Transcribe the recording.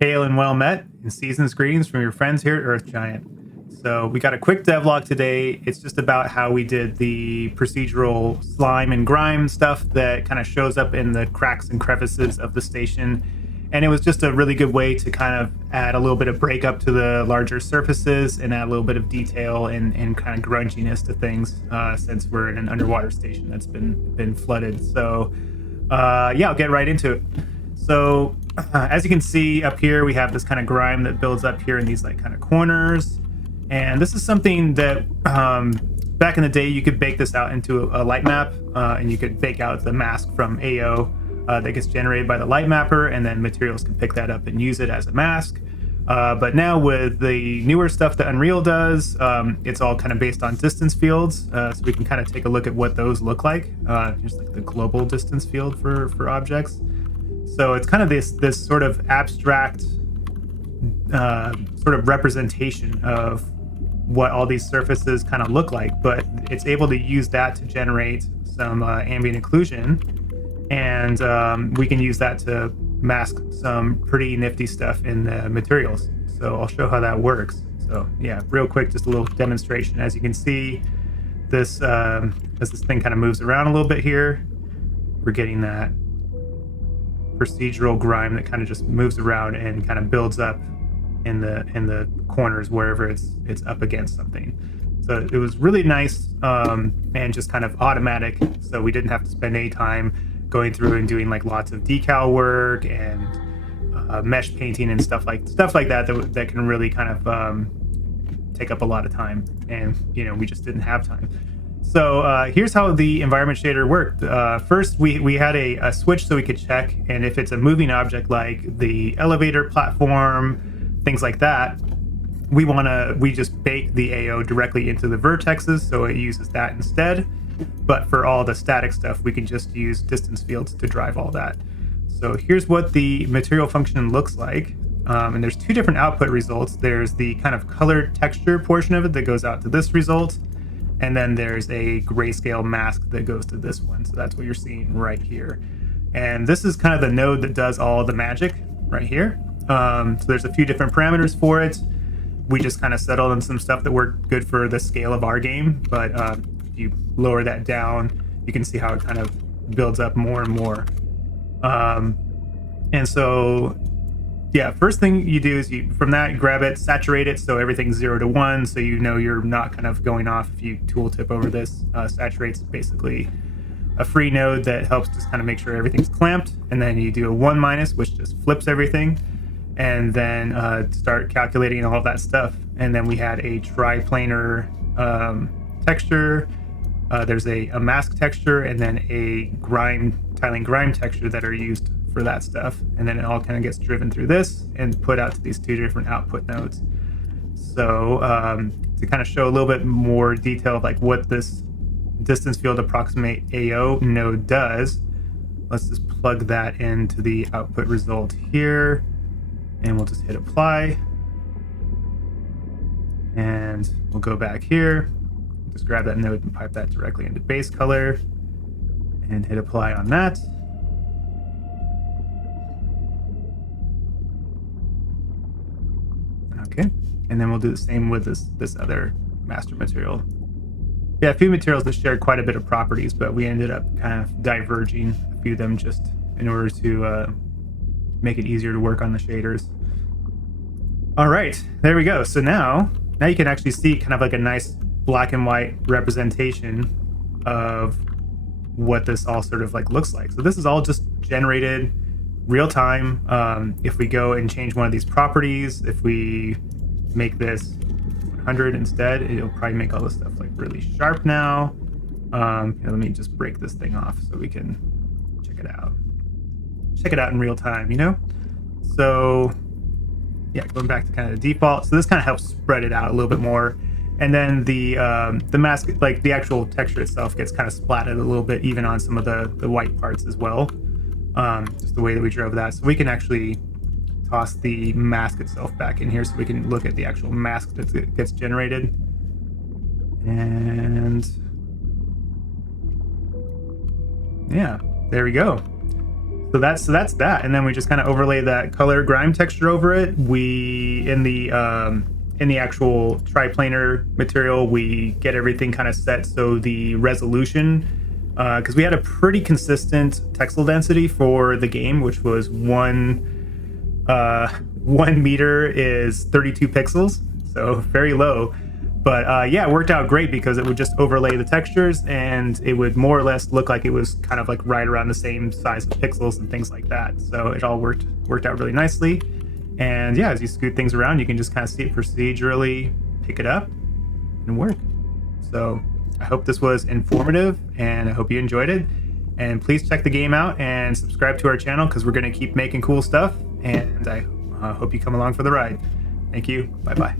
Hail and well met, and season's greetings from your friends here at Earth Giant. So we got a quick devlog today. It's just about how we did the procedural slime and grime stuff that kind of shows up in the cracks and crevices of the station. And it was just a really good way to kind of add a little bit of breakup to the larger surfaces and add a little bit of detail and kind of grunginess to things, since we're in an underwater station that's been flooded. So yeah, I'll get right into it. So as you can see up here, we have this kind of grime that builds up here in these like kind of corners. And this is something that back in the day, you could bake this out into a light map, and you could bake out the mask from AO that gets generated by the light mapper, and then materials can pick that up and use it as a mask. But now with the newer stuff that Unreal does, it's all kind of based on distance fields. So we can kind of take a look at what those look like. Here's like the global distance field for objects. So it's kind of this sort of abstract sort of representation of what all these surfaces kind of look like, but it's able to use that to generate some ambient occlusion, and we can use that to mask some pretty nifty stuff in the materials. So I'll show how that works. So yeah, real quick, just a little demonstration. As you can see, this as this thing kind of moves around a little bit here, we're getting that procedural grime that kind of just moves around and kind of builds up in the corners wherever it's up against something. So it was really nice, and just kind of automatic, so we didn't have to spend any time going through and doing like lots of decal work and mesh painting and stuff like that can really kind of take up a lot of time, and we just didn't have time. So here's how the environment shader worked. First, we had a switch so we could check, and if it's a moving object like the elevator platform, things like that, we just bake the AO directly into the vertexes, so it uses that instead. But for all the static stuff, we can just use distance fields to drive all that. So here's what the material function looks like. And there's two different output results. There's the kind of colored texture portion of it that goes out to this result. And then there's a grayscale mask that goes to this one. So that's what you're seeing right here. And this is kind of the node that does all the magic right here. So there's a few different parameters for it. We just kind of settled on some stuff that worked good for the scale of our game. But if you lower that down, you can see how it kind of builds up more and more. And so, yeah, first thing you do is from that, grab it, saturate it so everything's 0 to 1, so you're not kind of going off if you tooltip over this. Saturate's basically a free node that helps just kind of make sure everything's clamped, and then you do a 1-, which just flips everything, and then start calculating all of that stuff. And then we had a triplanar texture. There's a mask texture, and then a tiling grime texture that are used for that stuff, and then it all kind of gets driven through this and put out to these two different output nodes. So to kind of show a little bit more detail of like what this distance field approximate AO node does, let's just plug that into the output result here, and we'll just hit apply, and we'll go back here, just grab that node and pipe that directly into base color and hit apply on that. Okay, and then we'll do the same with this other master material. Yeah, a few materials that shared quite a bit of properties, but we ended up kind of diverging a few of them just in order to make it easier to work on the shaders. All right, there we go. So now you can actually see kind of like a nice black and white representation of what this all sort of like looks like. So this is all just generated real time. If we go and change one of these properties, if we make this 100 instead, it'll probably make all this stuff like really sharp now. Let me just break this thing off so we can check it out in real time, So yeah, going back to kind of the default. So this kind of helps spread it out a little bit more. And then the mask, like the actual texture itself, gets kind of splatted a little bit even on some of the white parts as well. Just the way that we drove that. So we can actually toss the mask itself back in here so we can look at the actual mask that gets generated. And yeah, there we go. that's that, and then we just kind of overlay that color grime texture over it. We in the actual triplanar material, we get everything kind of set so the resolution, because we had a pretty consistent pixel density for the game, which was 1 meter is 32 pixels, so very low. But yeah, it worked out great because it would just overlay the textures and it would more or less look like it was kind of like right around the same size of pixels and things like that. So it all worked out really nicely. And yeah, as you scoot things around, you can just kind of see it procedurally pick it up and work. So I hope this was informative and I hope you enjoyed it. And please check the game out and subscribe to our channel because we're going to keep making cool stuff. And I hope you come along for the ride. Thank you. Bye-bye.